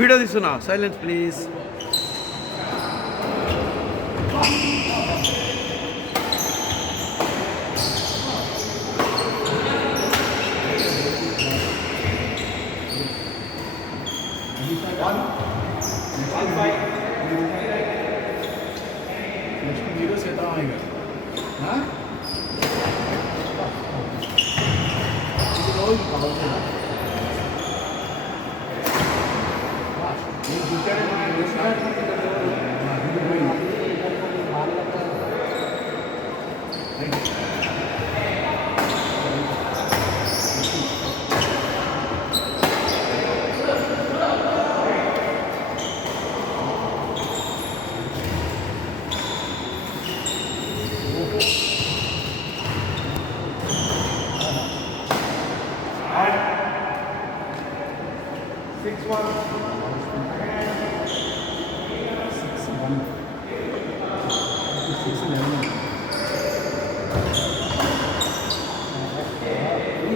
Video తీస్తున్నా, silence please. Next మీరు సీతారామయ్య గారు ఇది రోజు కవర్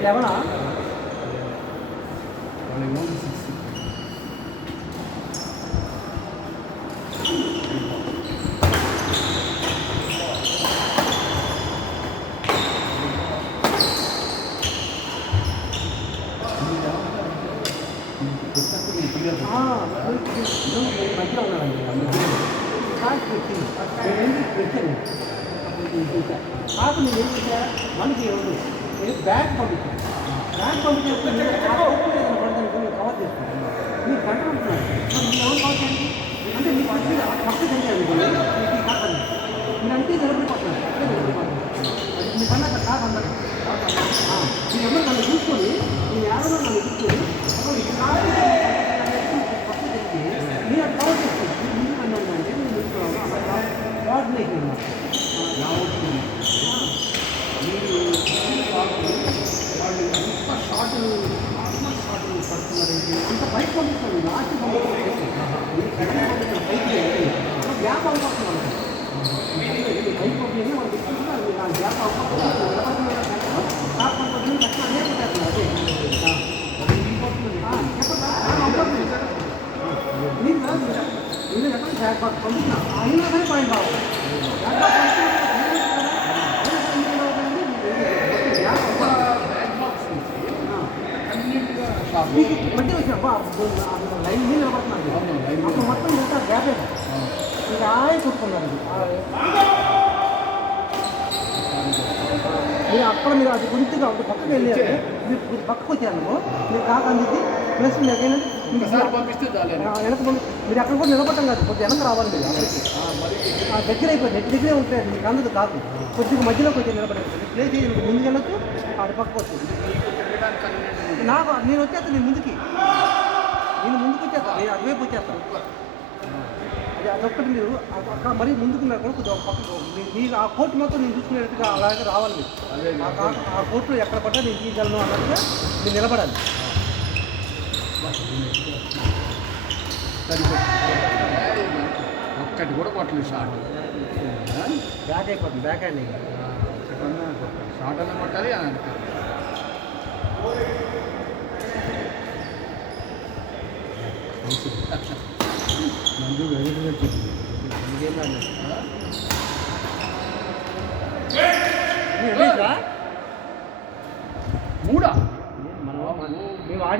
లెవెనా మధ్యలో ఉన్నానండి నాకు నేను ఏం చేశా మనకి బ్యాగ్ పంపించాను. బ్యాగ్ పంపించేస్తే పడతాను కవర్ చేసుకుంటాను. మీరు కంట్రోల్ ఎవరు కవర్ చేయండి అంటే మీకు ఫస్ట్ తెలియాలి మీరు అంటే నిలబడిపోతున్నారు అట్లే నిలబడిపోతున్నారు. మీ కన్నా అక్కడ కాదు అందరు మీరు ఎవరు నన్ను చూసుకొని మీ యాభై నన్ను చూసుకొని ఫస్ట్ తెలిసి మీరు అది కవర్ చేసుకోండి. ఎందుకంటే మీరు కోఆర్డినేషన్ అన్నమాట. వాళ్ళు అంత షార్ట్ పడుతున్నారంటే అంత బైక్ పంపిస్తారు లాస్ట్ గ్యాప్ అవకాశం బైక్ పంపించి వాళ్ళకి గ్యాప్ అవకాశం అదే మీరు ఎక్కడ పంపించిన అయినా కానీ పాయింట్ కావాలి. మధ్య వచ్చినప్ప లైన్ మీద నిలబడుతున్నాను అప్పుడు మొత్తం ఇంకా గ్యాప్ ఇంకా ఆయ కొట్టుకున్నారు. మీరు అక్కడ మీరు అది గుంతుగా ఒక పక్కకి వెళ్ళారు మీరు పక్కకు వచ్చారు మీరు కాక అందింది ప్లస్ వెనక మీరు అక్కడ కూడా నిలబడటం కాదు కొద్దిగా వెనక రావాలి మీరు దగ్గర అయిపోయింది నెట్ దగ్గరే ఉంటాయి మీకు అందదు కాదు కొద్దిగా మధ్యలోకి వచ్చి నిలబడేది ప్లేస్ ముందుకు వెళ్ళొచ్చు అది పక్కకు వచ్చింది నాకు నేను వచ్చేస్తాను నేను ముందుకు వచ్చేస్తాను నేను అటువైపు వచ్చేస్తాను. అది అదొక్కటి మీరు అక్కడ మరీ ముందుకున్నారు కూడా కొద్దిగా పక్కకు మీరు ఆ కోర్టు మొత్తం నేను చూసుకునేట్టుగా అలాగే రావాలి మీరు ఆ కోర్టులో ఎక్కడ పడ్డా నేను తీయగలను అన్నట్టుగా మీరు నిలబడాలి. ఒక్కటి కూడా కొట్టలేదు షార్ట్ బ్యాక్ అయిపోతుంది బ్యాక్ అండి షార్ట్ అన్న కొట్టాలి అని నందు వెలుగుగా చెప్పింది మూడా మేము ఆడి